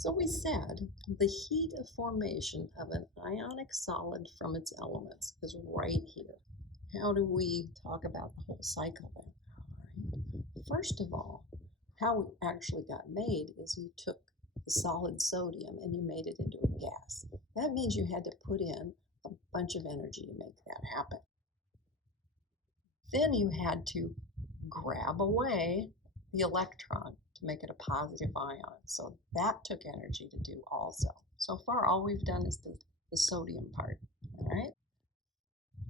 So we said the heat of formation of an ionic solid from its elements is right here. How do we talk about the whole cycle then? All right. First of all, how it actually got made is you took the solid sodium and you made it into a gas. That means you had to put in a bunch of energy to make that happen. Then you had to grab away the electron to make it a positive ion. So that took energy to do also. So far, all we've done is the sodium part, all right?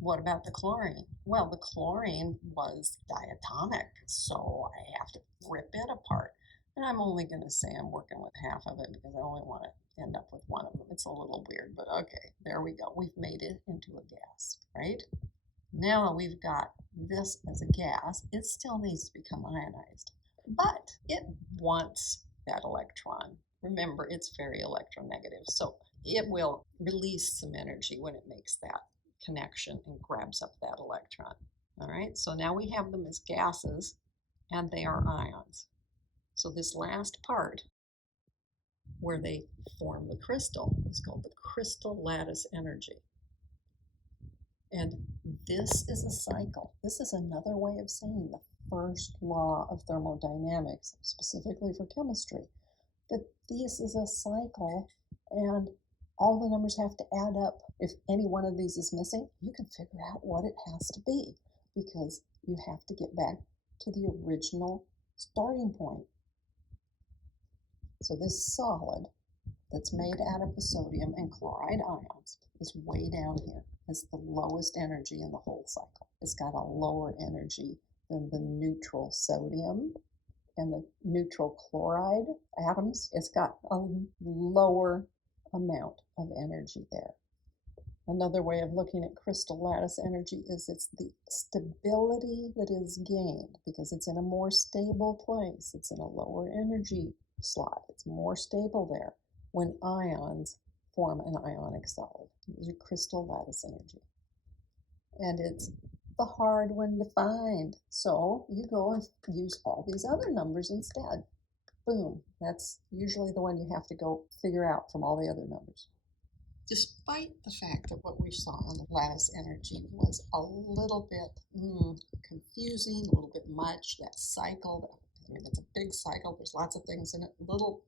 What about the chlorine? Well, the chlorine was diatomic, so I have to rip it apart. And I'm only going to say I'm working with half of it because I only want to end up with one of them. It's a little weird, but okay, there we go. We've made it into a gas, right? Now that we've got this as a gas, it still needs to become ionized, but it wants that electron. Remember, it's very electronegative, so it will release some energy when it makes that connection and grabs up that electron. All right, so now we have them as gases and they are ions. So this last part where they form the crystal is called the crystal lattice energy. And this is a cycle. This is another way of saying the first law of thermodynamics, specifically for chemistry, that this is a cycle and all the numbers have to add up. If any one of these is missing, you can figure out what it has to be because you have to get back to the original starting point. So this solid that's made out of the sodium and chloride ions is way down here. It's the lowest energy in the whole cycle. It's got a lower energy than the neutral sodium and the neutral chloride atoms. It's got a lower amount of energy there. Another way of looking at crystal lattice energy is it's the stability that is gained because it's in a more stable place. It's in a lower energy slot. It's more stable there when ions form an ionic solid. It's your crystal lattice energy. And it's the hard one to find. So you go and use all these other numbers instead. Boom. That's usually the one you have to go figure out from all the other numbers. Despite the fact that what we saw on the lattice energy was a little bit confusing, a little bit much, that cycle, I mean, it's a big cycle, there's lots of things in it, a little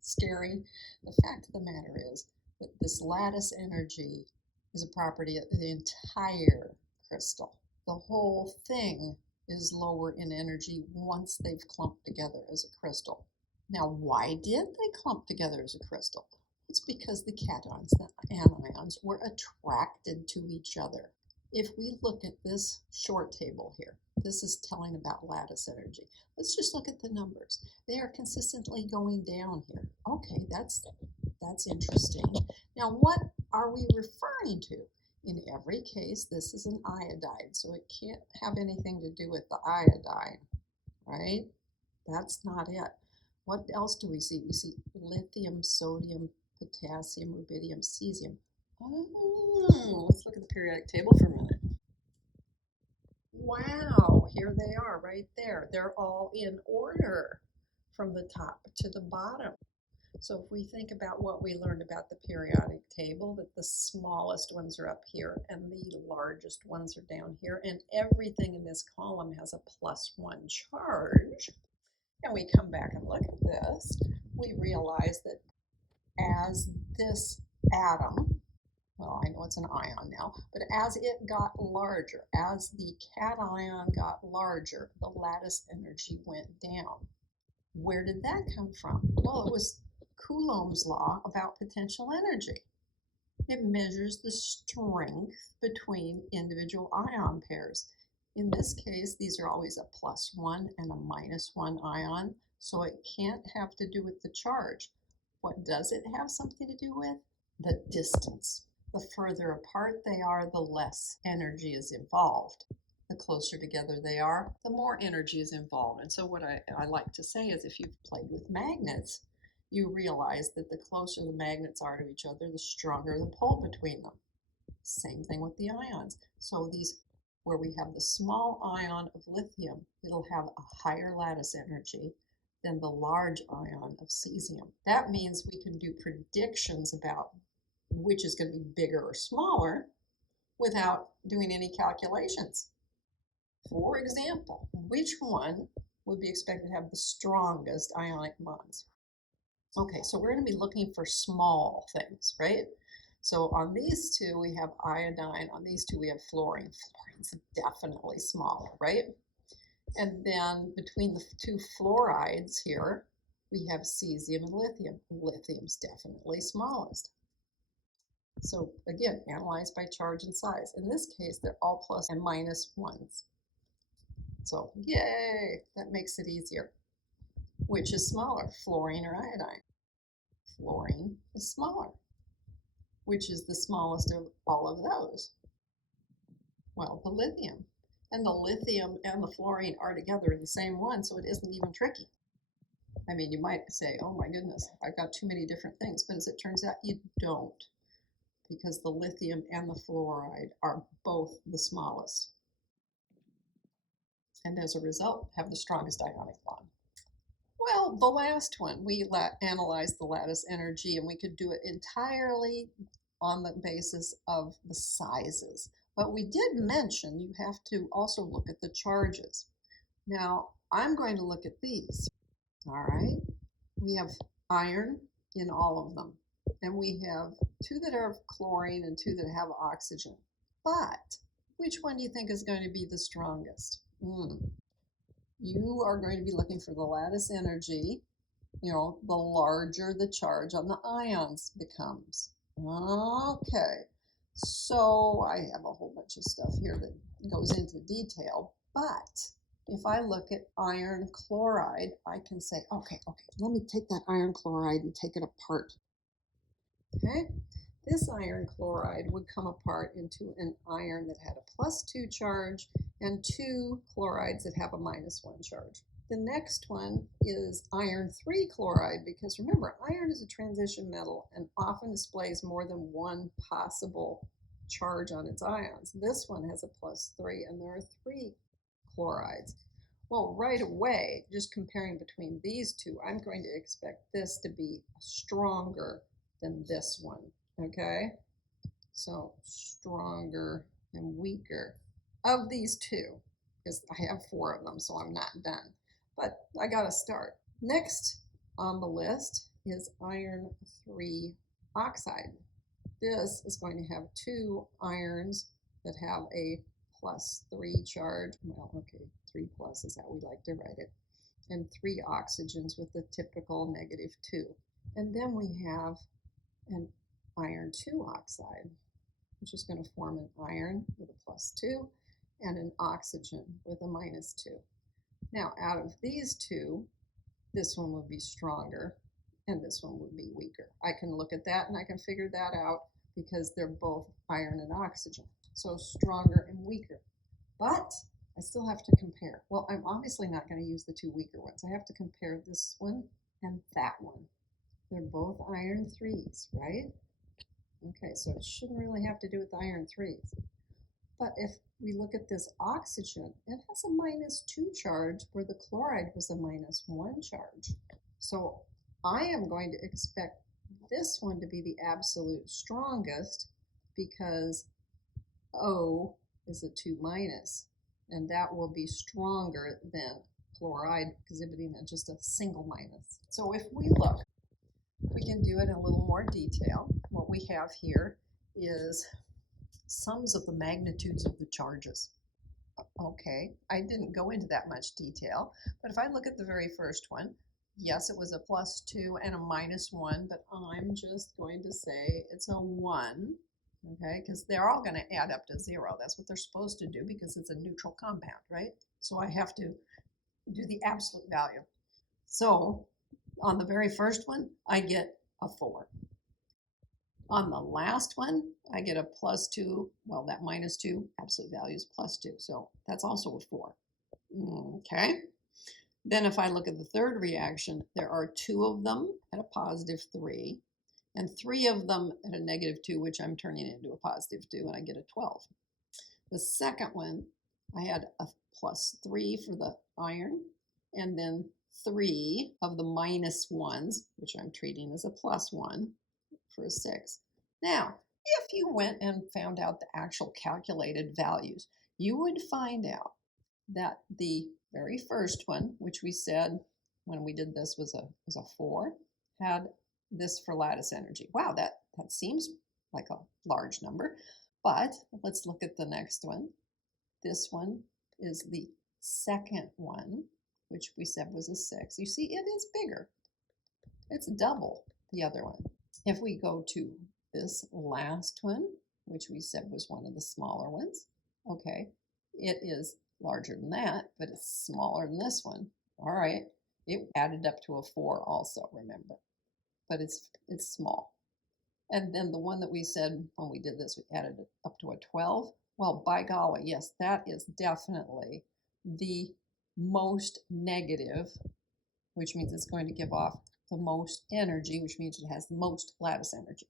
scary. The fact of the matter is that this lattice energy is a property of the entire crystal. The whole thing is lower in energy once they've clumped together as a crystal. Now, why did they clump together as a crystal? It's because the cations, the anions, were attracted to each other. If we look at this short table here, this is telling about lattice energy. Let's just look at the numbers. They are consistently going down here. Okay, that's interesting. Now, what are we referring to? In every case, this is an iodide, so it can't have anything to do with the iodine, right? That's not it. What else do we see? We see lithium, sodium, potassium, rubidium, cesium. Oh, let's look at the periodic table for a minute. Wow, here they are right there. They're all in order from the top to the bottom. So if we think about what we learned about the periodic table, that the smallest ones are up here and the largest ones are down here, and everything in this column has a +1 charge, and we come back and look at this, we realize that as this atom, well, I know it's an ion now, but as it got larger, as the cation got larger, the lattice energy went down. Where did that come from? Well, it was Coulomb's law about potential energy. It measures the strength between individual ion pairs. In this case, these are always a +1 and a -1 ion, so it can't have to do with the charge. What does it have something to do with? The distance. The further apart they are, the less energy is involved. The closer together they are, the more energy is involved. And so what I like to say is if you've played with magnets, you realize that the closer the magnets are to each other, the stronger the pull between them. Same thing with the ions. So these, where we have the small ion of lithium, it'll have a higher lattice energy than the large ion of cesium. That means we can do predictions about which is going to be bigger or smaller without doing any calculations. For example, which one would be expected to have the strongest ionic bonds? Okay, so we're going to be looking for small things, right? So on these two, we have iodine. On these two, we have fluorine. Fluorine's definitely smaller, right? And then between the two fluorides here, we have cesium and lithium. Lithium's definitely smallest. So again, analyze by charge and size. In this case, they're all plus and minus ones. So yay, that makes it easier. Which is smaller, fluorine or iodine? Fluorine is smaller. Which is the smallest of all of those? Well, the lithium. And the lithium and the fluorine are together in the same one, so it isn't even tricky. I mean, you might say, oh my goodness, I've got too many different things, but as it turns out, you don't, because the lithium and the fluoride are both the smallest, and as a result, have the strongest ionic bond. Well, the last one, we analyzed the lattice energy, and we could do it entirely on the basis of the sizes. But we did mention you have to also look at the charges. Now, I'm going to look at these. All right. We have iron in all of them. And we have two that are chlorine and two that have oxygen. But which one do you think is going to be the strongest? You are going to be looking for the lattice energy. You know, the larger the charge on the ions becomes. Okay, so I have a whole bunch of stuff here that goes into detail, but if I look at iron chloride, I can say, okay, let me take that iron chloride and take it apart. Okay, this iron chloride would come apart into an iron that had a +2 charge and two chlorides that have a -1 charge. The next one is iron 3 chloride, because remember, iron is a transition metal and often displays more than one possible charge on its ions. This one has a +3, and there are 3 chlorides. Well, right away, just comparing between these two, I'm going to expect this to be stronger than this one, okay? So stronger and weaker of these two, because I have 4 of them, so I'm not done. But I got to start. Next on the list is iron 3 oxide. This is going to have 2 irons that have a +3 charge. Well, okay, 3 plus is how we like to write it. And 3 oxygens with the typical -2. And then we have an iron 2 oxide, which is going to form an iron with a +2 and an oxygen with a -2. Now, out of these two, this one would be stronger and this one would be weaker. I can look at that and I can figure that out because they're both iron and oxygen. So stronger and weaker. But I still have to compare. Well, I'm obviously not going to use the 2 weaker ones. I have to compare this one and that one. They're both iron 3s, right? Okay, so it shouldn't really have to do with the iron 3s. But if we look at this oxygen, it has a -2 charge where the chloride was a -1 charge. So I am going to expect this one to be the absolute strongest because O is a 2-, and that will be stronger than chloride exhibiting just a single minus. So if we look, we can do it in a little more detail. What we have here is sums of the magnitudes of the charges. Okay, I didn't go into that much detail, but if I look at the very first one, yes, it was a +2 and a -1, but I'm just going to say it's a 1, okay, because they're all going to add up to 0. That's what they're supposed to do because it's a neutral compound, right? So I have to do the absolute value. So on the very first one, I get a 4. On the last one, I get a +2. Well, that -2, absolute value is +2. So that's also a 4. Okay. Then if I look at the third reaction, there are 2 of them at a +3 and 3 of them at a -2, which I'm turning into a +2, and I get a 12. The second one, I had a +3 for the iron and then 3 of the minus ones, which I'm treating as a plus 1 for a 6. Now, if you went and found out the actual calculated values, you would find out that the very first one, which we said when we did this was a 4, had this for lattice energy. Wow, that seems like a large number, but let's look at the next one. This one is the second one, which we said was a 6. You see, it is bigger. It's double the other one. If we go to this last one, which we said was one of the smaller ones, okay, it is larger than that, but it's smaller than this one. All right, it added up to a 4 also, remember, but it's small. And then the one that we said when we did this, we added it up to a 12. Well, by golly, yes, that is definitely the most negative, which means it's going to give off the most energy, which means it has the most lattice energy.